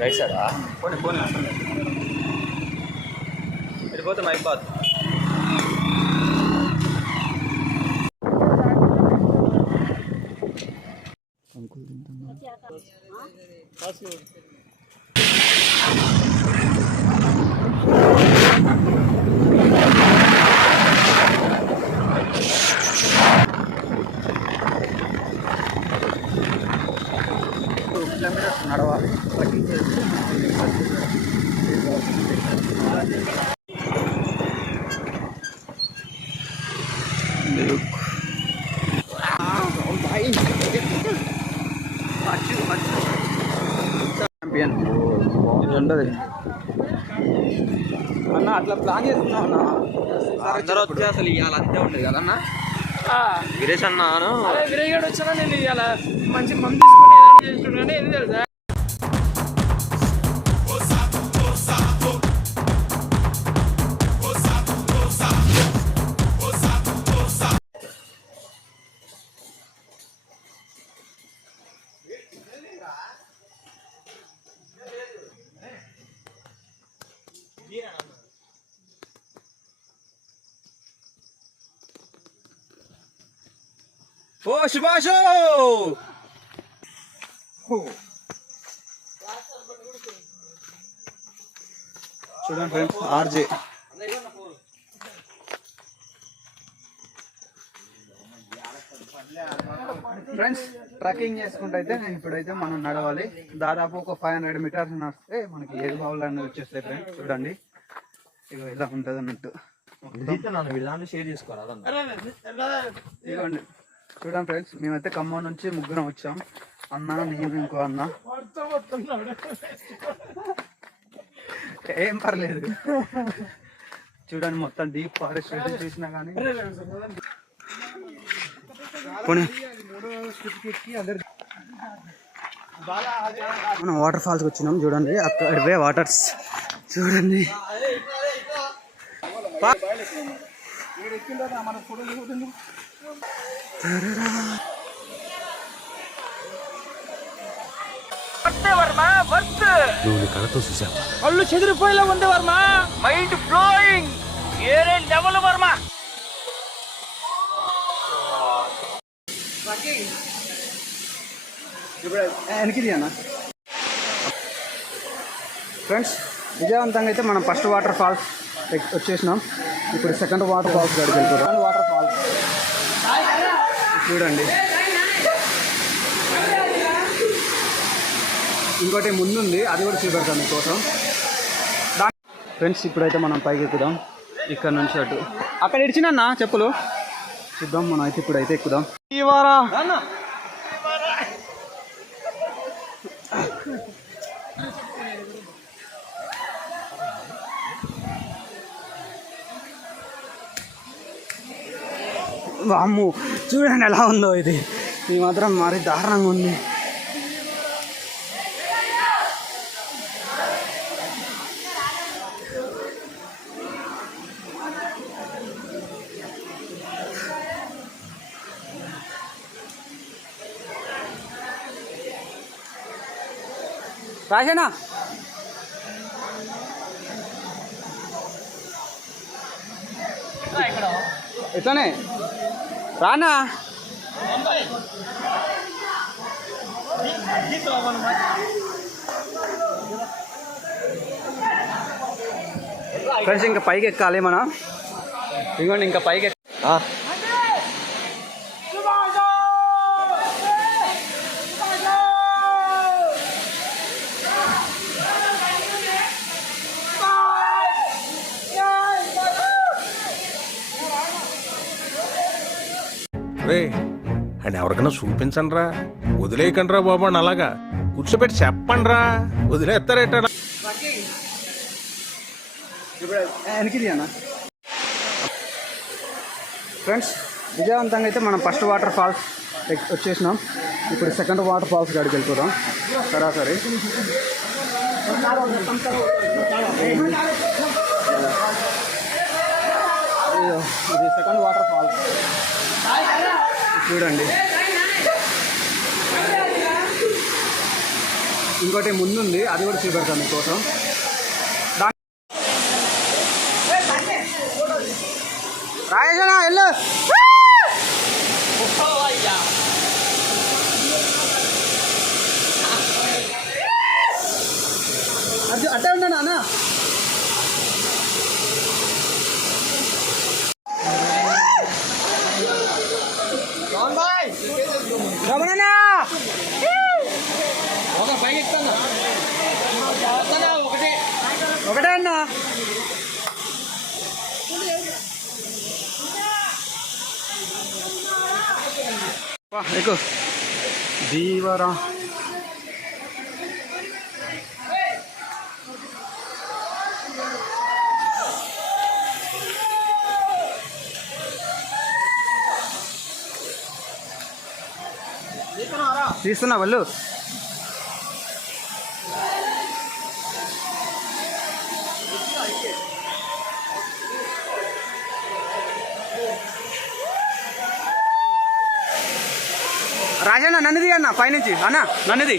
Right సైడా పోనీ పోనీ ఇటు పోతే మైబాద్. కిలోమీటర్స్ నడవాలి. ఉండదు అన్న, అట్లా ప్లాన్ చేసుకున్నాం అన్న. అందరూ వస్తే అసలు ఇవాళ అంతే ఉండదు కదన్నా. గిరీష్ అన్నాను విరేజ్ గడ్ వచ్చానా నేను ఇవాళ మంచి మంది తీసుకొని ఏదైనా చేస్తున్నాను. ఎందుకు తెలుసా ఓ సుభాష్ చూడండి ఫ్రెండ్స్, ఆర్జే ఫ్రెండ్స్ ట్రెక్కింగ్ చేసుకుంటూ అయితే నేను ఇప్పుడైతే మనం నడవాలి. దాదాపు ఒక 500 మీటర్స్ నడిస్తే మనకి ఏడు బావులు అన్నీ వచ్చేస్తాయి ఫ్రెండ్స్. చూడండి ఇక ఇలా ఉంటుంది అన్నట్టు. షేర్ చేసుకోవాలి. ఇదిగోండి చూడండి ఫ్రెండ్స్, మేమైతే ఖమ్మం నుంచి ముగ్గురం వచ్చాం. అన్న, నేను, ఇంకో అన్న. ఏం పర్లేదు. చూడండి మొత్తం డీప్ ఫారెస్ట్ చూసినా కానీ మనం వాటర్ ఫాల్స్కి వచ్చినాం. చూడండి అక్కడే వాటర్స్ చూడండి. కళ్ళు చెదిరిపోయేలా ఉంది వర్మ. మైండ్ బ్లోయింగ్, వేరే లెవెల్ వర్మ. ఫ్రెండ్స్ విజయవంతంగా అయితే మనం ఫస్ట్ వాటర్ ఫాల్స్ వచ్చేసినాం. ఇప్పుడు సెకండ్ వాటర్ ఫాల్స్ కాడికి వెళ్తున్నాం. వాటర్ ఫాల్స్ చూడండి, ఇంకోటి ముందుంది, అది కూడా చూపెడతాం మీకోసం. ఫ్రెండ్స్ ఇప్పుడైతే మనం పైకి ఎక్కుదాం. ఇక్కడ నుంచి అటు అక్కడ ఇడిచినా చెప్పులు చూద్దాం. మనం అయితే ఇప్పుడైతే ఎక్కుదాం. అమ్ము చూడండి ఎలా ఉందో ఇది. ఈ మాత్రం మరీ దారుణంగా ఉంది. రాజనా ఎట్లానే రానా. ఫ్రెండ్స్ ఇంకా పైకి ఎక్కాలి మనం. ఇంకోండి ఇంకా పైకి అండ్ ఎవరికైనా చూపించండి రా, వదిలేయకండి రా బాబు అని అలాగా కూర్చోబెట్టి చెప్పండి రా, వదిలేస్తారేట. ఫ్రెండ్స్ విజయవంతంగా అయితే మనం ఫస్ట్ వాటర్ ఫాల్స్ వచ్చేసినాం. ఇప్పుడు సెకండ్ వాటర్ ఫాల్స్ కాడికి వెళ్తున్నాం. సరాసరి ఇది సెకండ్ వాటర్ ఫాల్స్ చూడండి. ఇంకోటి ముందుంది, అది కూడా చూపెడతాను మీకోసం. రాయేషనా వెళ్ళు. అట్టే ఉన్నా నాన్న. రమణనా ఒక పైకి ఎక్కుతాను. ఒకటే అన్నా. ఎక్కువ దీవరా. తీస్తున్నా వాళ్ళు. రాజన్న నన్నుది అన్న పైనుంచి. అన్న నన్నుది.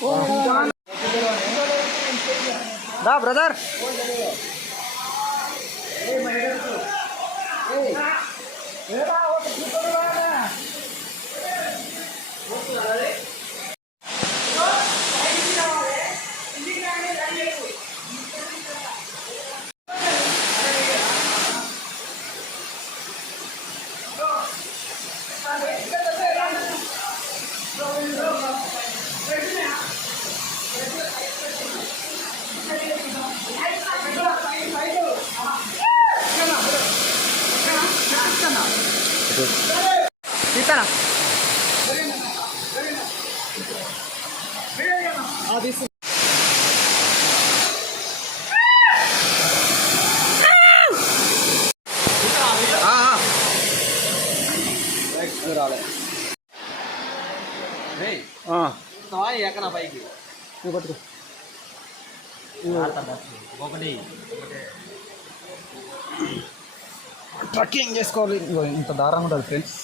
ఫోన్ దా బ్రదర్. తీస్తానా ఎక్కనా పైకి ఒకటి ట్రక్కింగ్ చేసుకోవాలి. ఇంత దారంగా ఉంటుంది ఫ్రెండ్స్.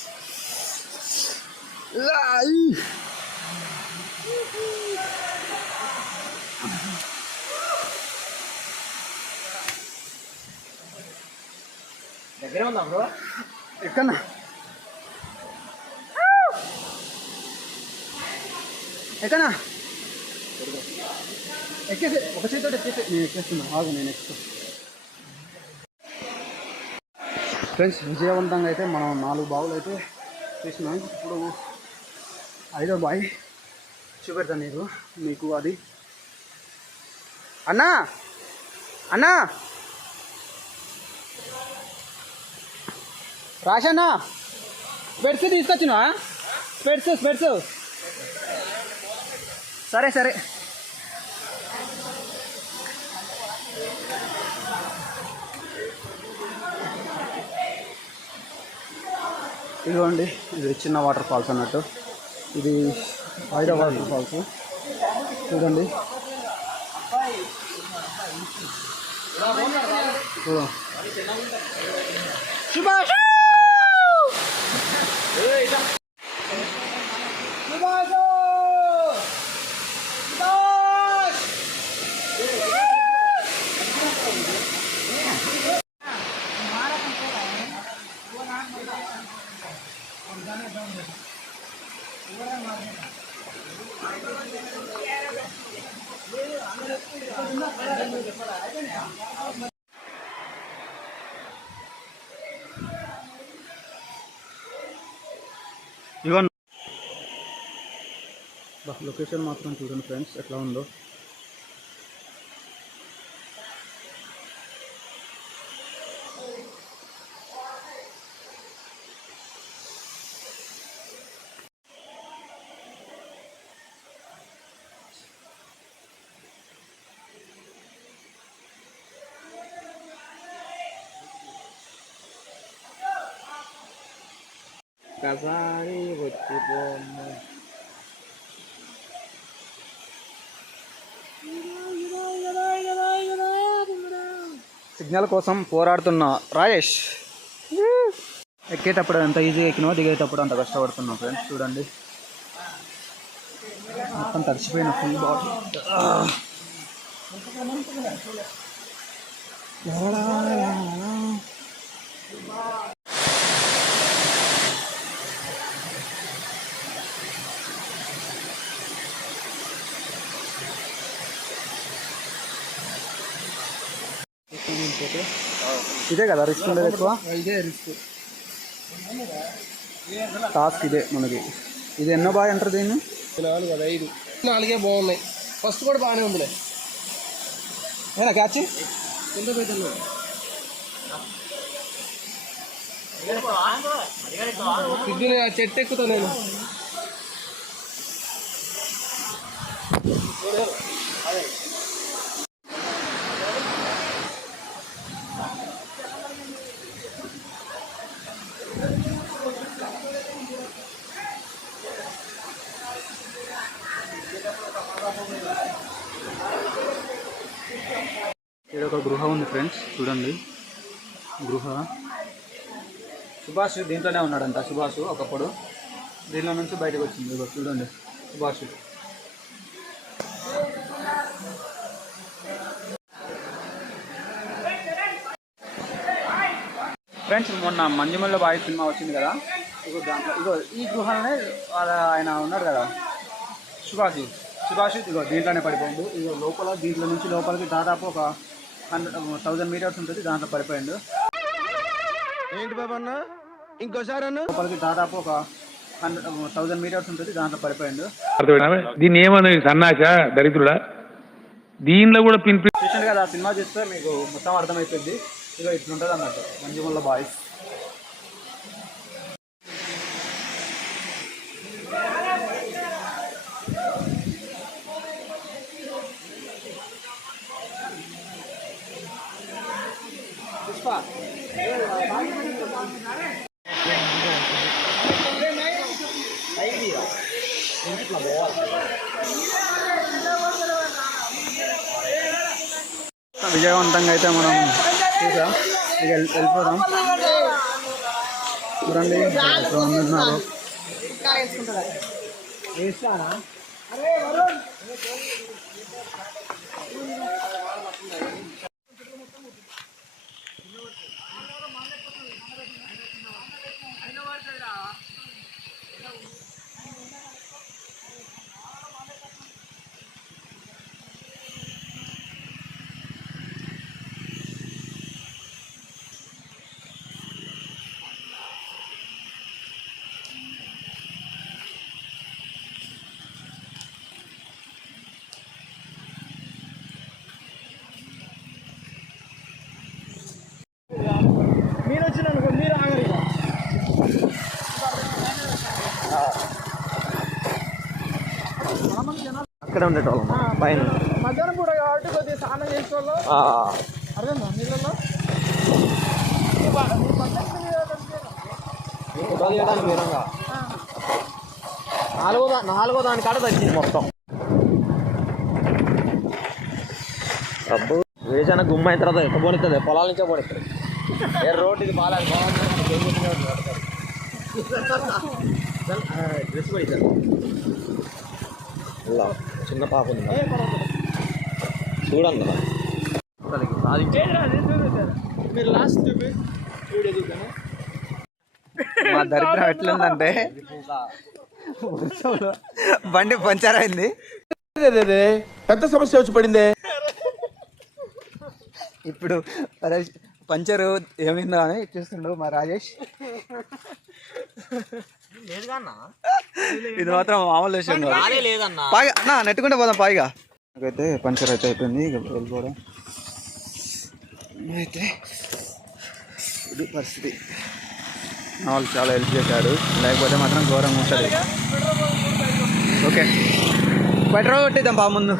దగ్గరే ఉందా బ్రో? ఎక్కన్నా ఎక్కనా ఎక్కేసి ఒక చేతితో ఎక్కేసి నేను ఎక్కేస్తున్నా. ఆగు నేను ఎక్కుతా. ఫ్రెండ్స్ విజయవంతంగా అయితే మనం 4 బావులు అయితే తీసినాం. ఇప్పుడు 5వ బావి చూపెడతాను మీకు అది. అన్నా అన్నా రాజన్నా స్పెట్స్ తీసుకొచ్చినా? స్పెట్స్ సరే సరే. ఇదిగోండి, ఇది చిన్న వాటర్ ఫాల్స్ అన్నట్టు. ఇది 5వ వాటర్ ఫాల్స్ చూడండి. సుభాష్ ఇవన్నీ లొకేషన్ మాత్రం చూడండి ఫ్రెండ్స్ ఎట్లా ఉందో. ఒకసారి వచ్చిపోము. సిగ్నల్ కోసం పోరాడుతున్న రాజేష్. ఎక్కేటప్పుడు ఎంత ఈజీగా ఎక్కినావో దిగేటప్పుడు అంత కష్టపడుతున్నాం ఫ్రెండ్స్. చూడండి మొత్తం తడిచిపోయిన ఫుల్ బాడీ. ఇదే కదా రిస్క్ ఉండేది ఎక్కువ. ఇదే రిస్క్ టాస్క్ ఇదే మనకి. ఇది ఎన్నో బాగా అంటారు దీన్ని? 4 కదా 5 4 బాగున్నాయి. ఫస్ట్ కూడా బాగానే ఉందిలే. ఏనా క్యాచ్ ఎంత పెట్టాను సిద్ధుని ఆ చెట్టు ఎక్కుతా నేను. ఇక్కడ ఒక గృహ ఉంది ఫ్రెండ్స్. చూడండి గృహ. సుభాష్ దీంట్లోనే ఉన్నాడంట. సుభాష్ ఒకప్పుడు దీనిలో నుంచి బయటకు వచ్చింది. ఇదిగో చూడండి సుభాష్. ఫ్రెండ్స్ మొన్న మంజుమల్ల బాయ్స్ సినిమా వచ్చింది కదా, ఇగో దాంట్లో ఇగో ఈ గృహలోనే ఆయన ఉన్నాడు కదా సుభాష్. ఇగో దీంట్లోనే పడిపోయిండు. ఇగో లోపల దీంట్లో నుంచి లోపలికి దాదాపు ఒక 1000 మీటర్స్ ఉంటుంది. దాంట్లో పడిపోయిండు. ఏంటి బాబా అన్న ఇంకోసారి అన్న లోపలికి దాదాపు ఒక 1000 మీటర్స్ ఉంటుంది. దాంట్లో పడిపోయిండు. దీన్ని ఏమన్నా సన్నాస దరిద్రుడా? దీనిలో కూడా చూసాను కదా సినిమా చూస్తే మీకు మొత్తం అర్థమవుతుంది. ఇక ఇట్లుంటుంది అన్నట్టు మంజుమల్ల బాయ్స్. విజయవంతంగా అయితే మనం చూసాం. ఇక వెళ్ళిపోదాం. చూడండి ఉన్నారు. మీరు వచ్చినారు మీరు ఆగరు. అక్కడ ఉండేటోళ్ళం పైన. మధ్యాహ్నం పూట కాబట్టి కొద్దిగా స్నానం చేసుకోవాలి. అర్థందా నీళ్ళలో నాలుగో దాని కాడ తగ్గింది మొత్తం. అబ్బు వేసిన గుమ్మ అయిన తర్వాత ఎక్కడ పోనిస్తుంది? పొలాల నుంచే పోనిస్తుంది. ఏ రోడ్ ఇది బాగాలేదు. డ్రెస్ పడిస్తారు. చిన్న పాప ఉంది చూడండి. మీరు లాస్ట్ వీడియో చూద్దాం. మా దరిద్రం ఎట్లుందంటే బండి పంచర్ అయింది. పెద్ద సమస్య వచ్చి పడిందే. ఇప్పుడు పంచరు ఏమైందో అని చూస్తుండు మా రాజేష్. ఇది మాత్రం మామూలు విషయం పాయిగా అన్నా నెట్టుకుంటే పోదాం పాయిగా. నాకైతే పంచర్ అయితే అయిపోయింది. ఇక వెళ్ళిపోవడం అయితే ఇది పరిస్థితి. వాళ్ళు చాలా హెల్ప్ చేశారు, లేకపోతే మాత్రం ఘోరంగా ఉంటుంది. ఓకే పెట్రోల్ కొట్టిద్దాం బా ముందు.